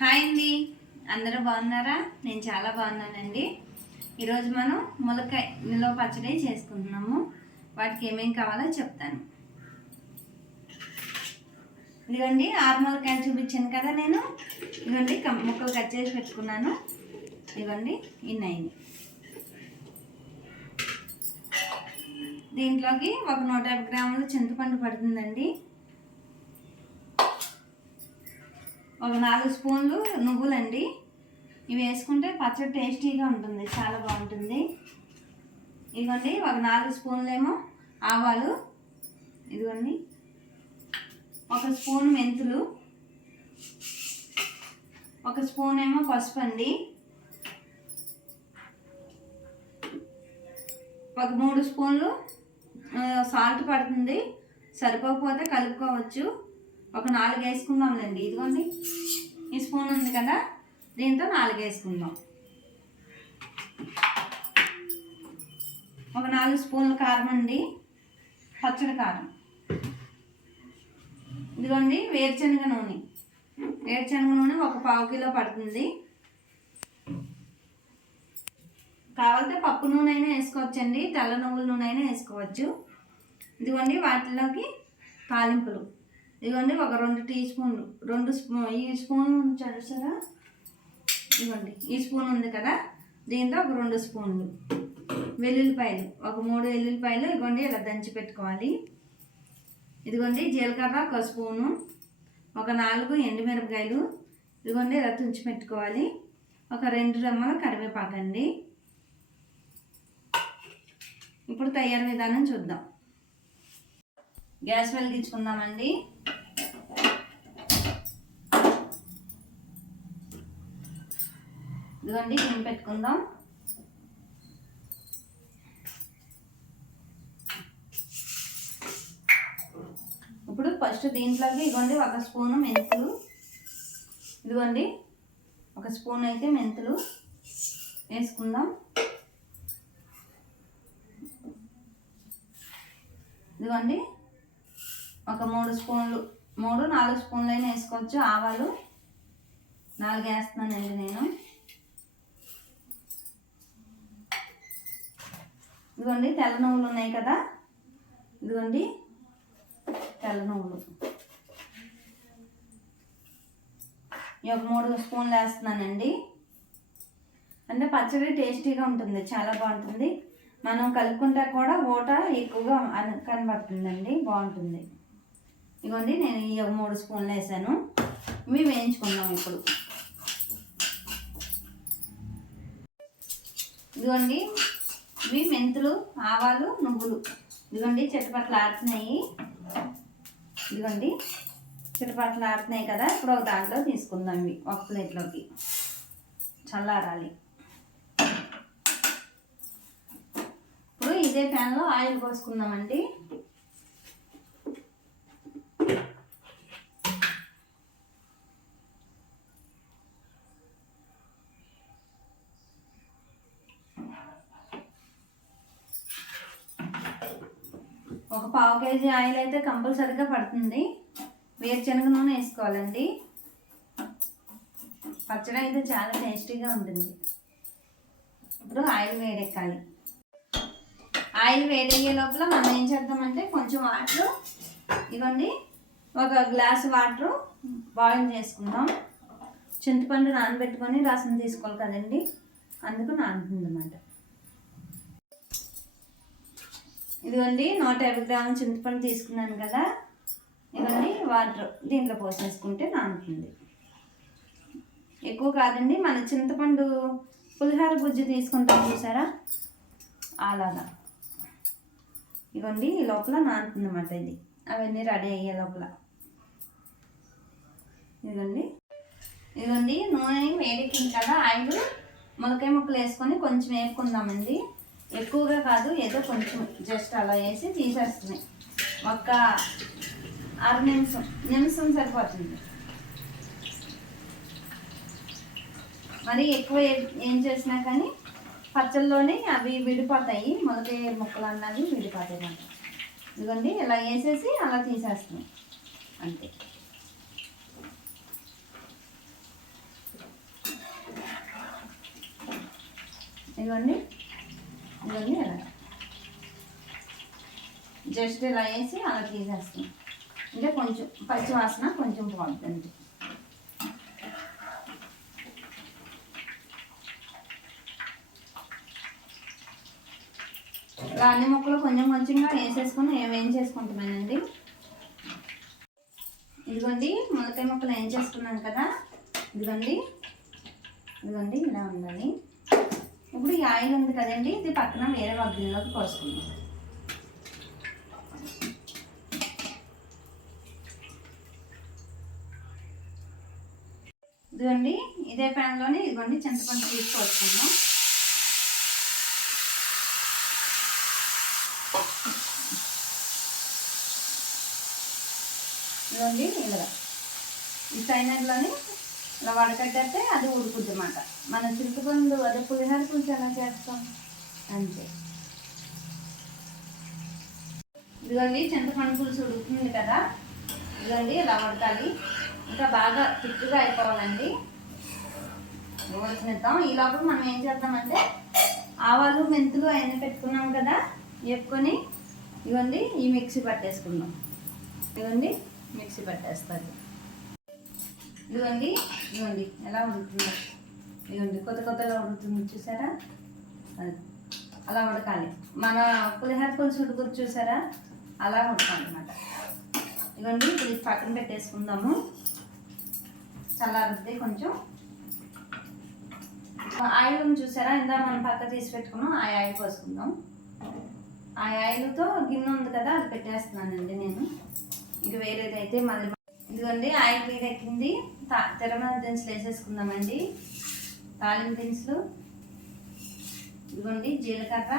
Hi అండి, అందరూ బాగున్నారా? నేను చాలా బాగున్నానండి. ఈరోజు మనం ములక్కాయ నిల్వ పచ్చడి చేసుకుంటున్నాము. వాటికి ఏమేమి కావాలో చెప్తాను. ఇదిగోండి 6 ములక్కాయలు చూపించాను కదా నేను. ఇదిగోండి ముక్కలు కట్ చేసి పెట్టుకున్నాను. ఇదిగోండి ఇన్నైంది. దీంట్లోకి ఒక 150 గ్రాములు చింతపండు పడుతుందండి. ఒక 4 స్పూన్లు నువ్వులండి. ఇవి వేసుకుంటే పచ్చడి టేస్టీగా ఉంటుంది, చాలా బాగుంటుంది. ఇదిగోండి ఒక 4 స్పూన్లు ఏమో ఆవాలు, ఇదిగోండి ఒక స్పూన్ మెంతులు, ఒక స్పూన్ ఏమో పసుపు అండి, ఒక 3 స్పూన్లు సాల్ట్ పడుతుంది. సరిపోకపోతే కలుపుకోవచ్చు. ఒక 4 వేసుకుందాంలేండి. ఇదిగోండి ఈ స్పూన్ ఉంది కదా, దీంతో 4 వేసుకుందాం. ఒక 4 స్పూన్ల కారం అండి, పచ్చడి కారం. ఇదిగోండి వేరుశనగ నూనె. వేరుశనగ నూనె ఒక 1/2 కిలో పడుతుంది. కావాలంటే పప్పు నూనె అయినా వేసుకోవచ్చండి, తెల్ల నువ్వుల నూనె అయినా వేసుకోవచ్చు. ఇదిగోండి వాటిలోకి తాలింపులు. ఇదిగోండి ఒక 2 టీ స్పూన్లు, ఈ స్పూన్ చూసారా, ఇదిగోండి ఈ స్పూన్ ఉంది కదా, దీంతో ఒక 2 స్పూన్లు వెల్లుల్లిపాయలు, ఒక 3 వెల్లుల్లిపాయలు ఇదిగోండి ఇలా దంచి పెట్టుకోవాలి. ఇదిగోండి జీలకర్ర ఒక స్పూను, ఒక 4 ఎండుమిరపకాయలు ఇదిగోండి ఇలా తుంచి పెట్టుకోవాలి. ఒక 2 రెమ్మల కరివేపాకండి. ఇప్పుడు తయారు విధానం చూద్దాం. గ్యాస్ వెలిగించుకుందామండి. ఇదిగోండి గిన్నె పెట్టుకుందాం. ఇప్పుడు ఫస్ట్ దీంట్లోకి ఇదిగోండి ఒక స్పూను మెంతులు, ఇదిగోండి ఒక స్పూన్ అయితే మెంతులు వేసుకుందాం. ఇదిగోండి ఒక 3 స్పూన్లు, 3-4 స్పూన్లు అయినా వేసుకోవచ్చు. ఆవాలు 4 వేస్తున్నానండి నేను. ఇదిగోండి తెల్ల నువ్వులు ఉన్నాయి కదా, ఇదిగోండి తెల్ల నువ్వులు ఈ ఒక 3 స్పూన్లు వేస్తున్నానండి. అంటే పచ్చడి టేస్టీగా ఉంటుంది, చాలా బాగుంటుంది. మనం కలుపుకుంటే కూడా ఊట ఎక్కువగా కనబడుతుందండి, బాగుంటుంది. ఇదిగోండి నేను ఈ 3 స్పూన్లు వేసాను. ఇవి వేయించుకుందాం ఇప్పుడు. ఇదిగోండి ఇవి మెంతులు, ఆవాలు, నువ్వులు ఇదిగోండి చిటపట్లు ఆడుతున్నాయి. ఇదిగోండి చిటపట్లు ఆడుతున్నాయి కదా. ఇప్పుడు ఒక దాంట్లో తీసుకుందాం. ఇవి ఒక ప్లేట్లోకి చల్లారాలి. ఇప్పుడు ఇదే ప్యాన్లో ఆయిల్ పోసుకుందామండి. ఒక 1/2 కేజీ ఆయిల్ అయితే కంపల్సరీగా పడుతుంది. వేరుశనగ నూనె వేసుకోవాలండి. పచ్చడి అయితే చాలా టేస్టీగా ఉంటుంది. ఇప్పుడు ఆయిల్ వేడెక్కాలి. ఆయిల్ వేడయ్యే లోపల మనం ఏం చేద్దామంటే కొంచెం వాటర్, ఇవ్వండి ఒక గ్లాసు వాటర్ బాయిల్ చేసుకుందాం. చింతపండు నానబెట్టుకొని రసం తీసుకోవాలి కదండి, అందుకు నానుతుంది అన్నమాట. ఇదిగోండి 150 గ్రాముల చింతపండు తీసుకున్నాను కదా, ఇవన్నీ వాటర్ దీంట్లో పోసేసుకుంటే నానుతుంది. ఎక్కువ కాదండి, మన చింతపండు పులిహోర గుజ్జు తీసుకుంటాం చూసారా, అలాగా. ఇవ్వండి ఈ లోపల నానుతుంది అన్నమాట. ఇది అవన్నీ రెడీ అయ్యే లోపల ఇదిగోండి నూనె వేడెక్కింది కదా, ఆయిల్ ములక్కాయ ముక్కలు వేసుకొని కొంచెం వేపుకుందామండి. ఎక్కువగా కాదు, ఏదో కొంచెం జస్ట్ అలా వేసి తీసేస్తున్నాయి. ఒక 6 నిమిషం సరిపోతుంది. మరి ఎక్కువ ఏం చేసినా కానీ పచ్చళ్ళలోనే అవి విడిపోతాయి, ములక్కాయ ముక్కలు అన్నవి విడిపోతాయి అన్నమాట. ఇదిగోండి ఇలా వేసేసి అలా తీసేస్తున్నాం అంతే. ఇదిగోండి ఇలా జస్ట్ ఇలా వేసి అలా తీసేస్తాం. అంటే కొంచెం పచ్చి వాసన కొంచెం పోతుంది. ఇలా అన్ని ముక్కలు కొంచెం కొంచెంగా వేసేసుకొని వేయించేసుకుంటున్నానండి. ఇదిగోండి మునక్కాయ ముక్కలు వేయించేసుకున్నాను కదా, ఇదిగోండి ఇలా ఉండాలి. ఇప్పుడు ఈ ఆయిల్ ఉంది కదండి, ఇది పక్కన వేరే గిన్నెలోకి పోసుకుందాం. ఇదిగోండి ఇదే ప్యాన్లోనే ఇదిగోండి చింతపండు తీసుకొచ్చుకుందాం. ఇదిగోండి ఇలా ఈ సైనర్లోని ఇలా వడకట్టేస్తే అది ఉడుకుద్ది అన్నమాట. మన చింతపండు అదే పులిహోర పులుసు ఎలా చేస్తాం అంతే. ఇదిగోండి చింతపండు పులుసు ఉడుకుతుంది కదా, ఇదిగోండి ఇలా ఉడకాలి. ఇంకా బాగా తిక్కుగా అయిపోవాలండి. ఉడకనిద్దాం. ఈ లోపల మనం ఏం చేద్దామంటే ఆవాలు మెంతులు అవన్నీ పెట్టుకున్నాం కదా, వేపుకొని ఇదిగోండి ఈ మిక్సీ పట్టేసుకుందాం. ఇదిగోండి మిక్సీ పట్టేస్తుంది. ఇదిగోండి ఎలా ఉడుకుతుందో, ఇదిగోండి కొత్తగా ఉడుకుతుంది చూసారా, అది అలా ఉడకాలి. మన పులిహోర పులుసు ఉడుకుని చూసారా, అలా ఉడకాలి అన్నమాట. ఇదిగోండి ఇప్పుడు ఇది పక్కన పెట్టేసుకుందాము. చల్లారుద్ది కొంచెం. ఆయిల్ చూసారా, ఇందా మనం పక్క తీసి పెట్టుకున్నాం, ఆ ఆయిల్ పోసుకుందాం. ఆ ఆయిల్తో గిన్నె ఉంది కదా, అది పెట్టేస్తున్నానండి నేను. ఇంక వేరేదైతే మళ్ళీ ఇదిగోండి ఆయిల్ వేడెక్కింది. తిరగమాత దినుసులు వేసేసుకుందామండి. తాలింపు దినుసులు ఇదిగోండి జీలకర్ర,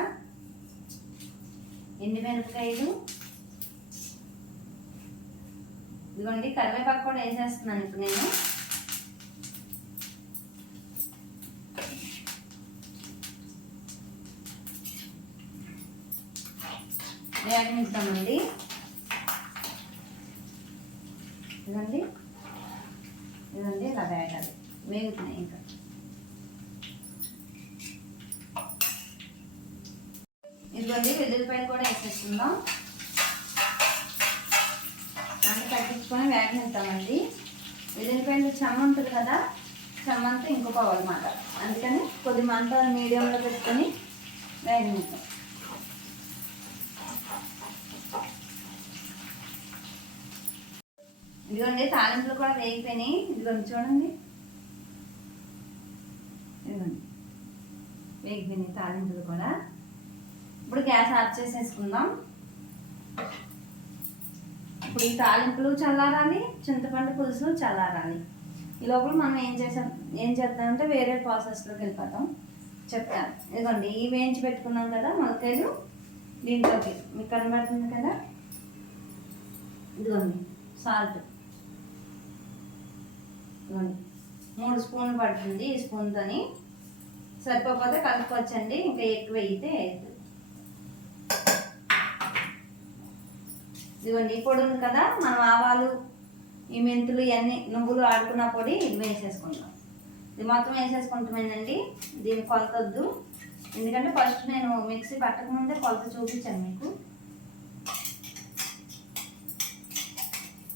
ఎండుమిరపకాయలు, ఇదిగోండి కరివేపాకు కూడా వేసేస్తున్నాను ఇప్పుడు నేను. వేగనిద్దామండి. ఇదిగోండి ఇలా వేగాలి. వేగుతున్నాయి. ఇంకా ఇదిగోండి వెల్లుల్లిపాయలు కూడా వేసేసుకుందాం. అన్నీ కట్టించుకొని వేగనిద్దామండి. వెల్లుల్లిపాయలు చెమ్మ ఉంటుంది కదా, చెమ్మంతా ఇంకిపోవాలన్నమాట. అందుకని కొద్ది మంట మీడియంలో పెట్టుకొని వేగనిద్దాం. ఇదిగోండి తాలింపులు కూడా వేగిపోయినాయి. ఇదిగోండి చూడండి, ఇదిగోండి వేగిపోయినాయి తాలింపులు కూడా. ఇప్పుడు గ్యాస్ ఆఫ్ చేసేసుకుందాం. ఇప్పుడు ఈ తాలింపులు చల్లారాలి, చింతపండు పులుసు చల్లారాలి. ఈ లోపల మనం ఏం చేద్దామంటే వేరే ప్రాసెస్లోకి వెళ్ళిపోతాం, చెప్తాను. ఇదిగోండి ఈ వేయించి పెట్టుకున్నాం కదా మునక్కాయలు, దీంట్లోకి మీకు కనబడుతుంది కదా, ఇదిగోండి సాల్ట్ ఇదిగోండి 3 స్పూన్లు పడుతుంది. ఈ స్పూన్తోని సరిపోతే కలుపుకోవచ్చండి, ఇంకా ఎక్కువ అయితే అవుతుంది. ఇదిగోండి ఈ పొడి ఉంది కదా, మనం ఆవాలు ఈ మెంతులు ఇవన్నీ నువ్వులు ఆడుకున్న పొడి ఇది వేసేసుకుంటాం. ఇది మొత్తం వేసేసుకుంటామేనండి. దీని కొలతొద్దు, ఎందుకంటే ఫస్ట్ నేను మిక్సీ పట్టకముందే కొలత చూపించాను మీకు.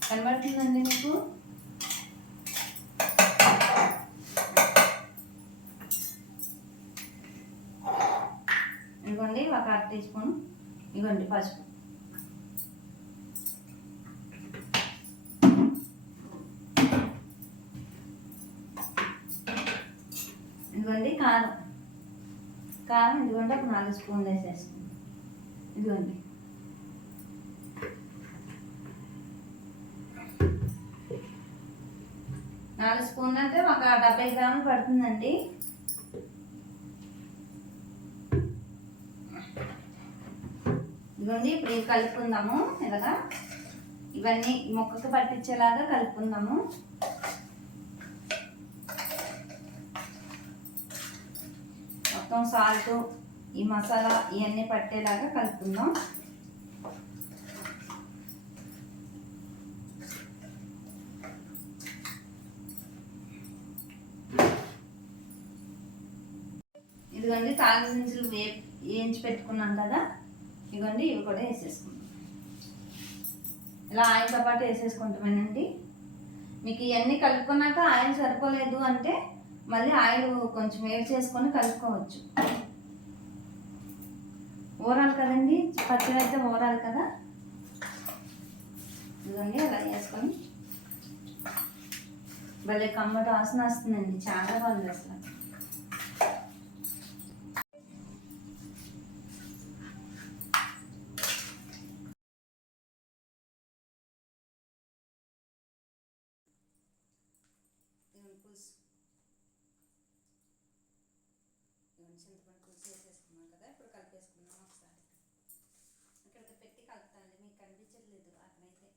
కనబడుతుందండి మీకు. ఇదిగోండి ఒక 1/2 టీ స్పూన్ ఇదిగోండి పసుపు, ఇదిగోండి కారం ఇదిగోండి ఒక 4 స్పూన్లు వేసేసుకుంది. ఇదిగోండి నాలుగు స్పూన్లు అంటే ఒక 70 గ్రాములు పడుతుందండి. ఇదిగోండి ఇప్పుడు ఇవి కలుపుకుందాము. ఇలాగా ఇవన్నీ మొక్కకు పట్టించేలాగా కలుపుకుందాము. మొత్తం సాల్ట్ ఈ మసాలా ఇవన్నీ పట్టేలాగా కలుపుకుందాం. ఇదిగోండి తాలింపు దినుసులు వేయించి పెట్టుకున్నాం కదా, ఇదిగోండి ఇవి కూడా వేసేసుకుంటాం. ఇలా ఆయిల్తో పాటు వేసేసుకుంటామేనండి. మీకు ఇవన్నీ కలుపుకున్నాక ఆయిల్ సరిపోలేదు అంటే మళ్ళీ ఆయిల్ కొంచెం వేడి చేసుకొని కలుపుకోవచ్చు. ఊరాలి కదండి, పచ్చడి అయితే ఊరాలి కదా. ఇదిగోండి అలా వేసుకొని భలే కమ్మటి వాసన వస్తుందండి, చాలా బాగుంది అసలు. చింతపండు పులుసు వేసేసుకున్నాం కదా, ఇప్పుడు కలిపేసుకున్నాం ఒకసారి. ఇక్కడికి పెట్టి కలుపుతాండి, మీకు కనిపించట్లేదు అక్కడైతే.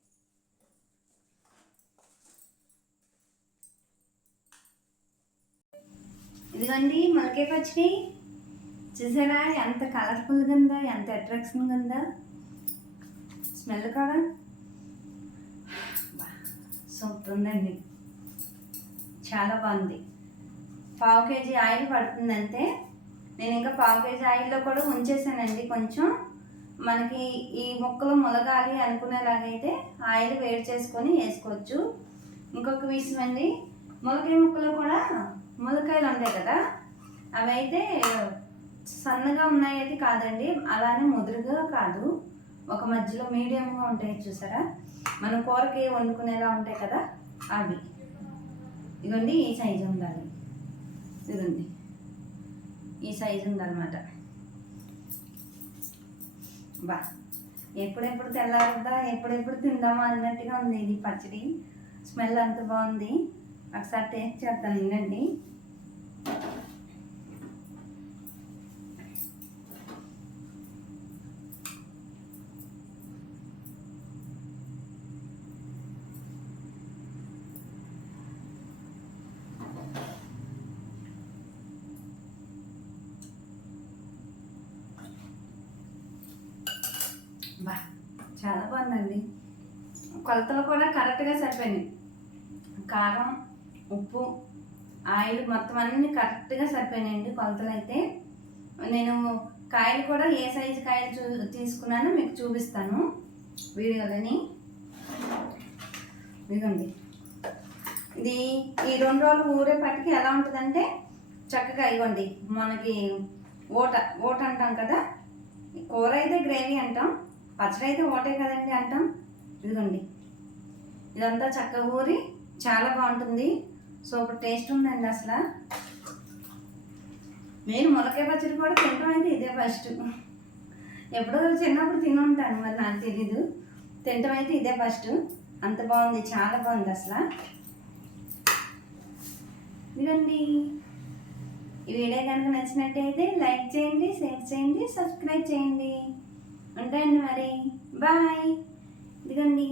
ఇదిగోండి మొలకే పచ్చడి చూసారా, ఎంత కలర్ఫుల్గా ఉందా, ఎంత అట్రాక్షన్గా ఉందా. స్మెల్ కూడా సూపర్ ఉందండి, చాలా బాగుంది. 1/2 kg ఆయిల్ పడుతుందంటే నేను ఇంకా 1/2 kg ఆయిల్లో కూడా ఉంచేసానండి. కొంచెం మనకి ఈ ముక్కలు ములగాలి అనుకునేలాగైతే ఆయిల్ వేడి చేసుకొని వేసుకోవచ్చు. ఇంకొక విషయం అండి, ములకాయ ముక్కలు కూడా ములకాయలు ఉంటాయి కదా, అవి అయితే సన్నగా ఉన్నాయి అయితే కాదండి, అలానే ముదురుగా కాదు, ఒక మధ్యలో మీడియంగా ఉంటాయి చూసారా, మనం కూరకి వండుకునేలా ఉంటాయి కదా అవి. ఇదిగోండి ఈ సైజు ఉండాలి, ఇదిగోండి ఈ సైజు ఉందన్నమాట. బా ఎప్పుడెప్పుడు తెల్లారుద్దా, ఎప్పుడెప్పుడు తిందామా అన్నట్టుగా ఉంది ఇది పచ్చడి. స్మెల్ అంత బాగుంది, ఒకసారి టేస్ట్ చేస్తాను వినండి. బా చాలా బాగుందండి, కొలతలు కూడా కరెక్ట్గా సరిపోయినాయి. కారం, ఉప్పు, ఆయిల్ మొత్తం అన్నీ కరెక్ట్గా సరిపోయినాయండి కొలతలు అయితే. నేను కాయలు కూడా ఏ సైజు కాయలు తీసుకున్నానో మీకు చూపిస్తాను వీడియోలని. ఇదిగోండి ఇది ఈ 2 రోజులు ఊరేపటికి ఎలా ఉంటుందంటే చక్కగా ఇవ్వండి, మనకి ఓట అంటాం కదా, కూర అయితే గ్రేవీ అంటాం, పచ్చడి అయితే ఓటే కదండి అంటాం. ఇదిగోండి ఇదంతా చక్కగా ఊరి చాలా బాగుంటుంది, సూపర్ టేస్ట్ ఉందండి అసలు. నేను ములకాయ పచ్చడి కూడా తినడం అయితే ఇదే ఫస్ట్. ఎప్పుడో చిన్నప్పుడు తిని ఉంటాను, మరి నాకు తెలీదు, తినడం అయితే ఇదే ఫస్ట్. అంత బాగుంది, చాలా బాగుంది అసలు. ఇదండి ఈ వీడియో కనుక నచ్చినట్టయితే లైక్ చేయండి, షేర్ చేయండి, సబ్స్క్రైబ్ చేయండి. ఉంటాయండి మరి, బాయ్. ఇదిగోండి.